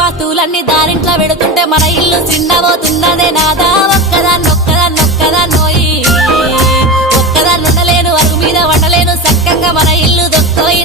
ఆస్తిపాస్తులన్నీ దారింట్లో పెడుతుంటే మన ఇల్లు చిన్నబోతున్నదే నాదా ఒక్కదాన్నోయి ఒక్కదాన్నుండలేను అరుగు మీద వండలేను చక్కగా మన ఇల్లు దొక్కోయి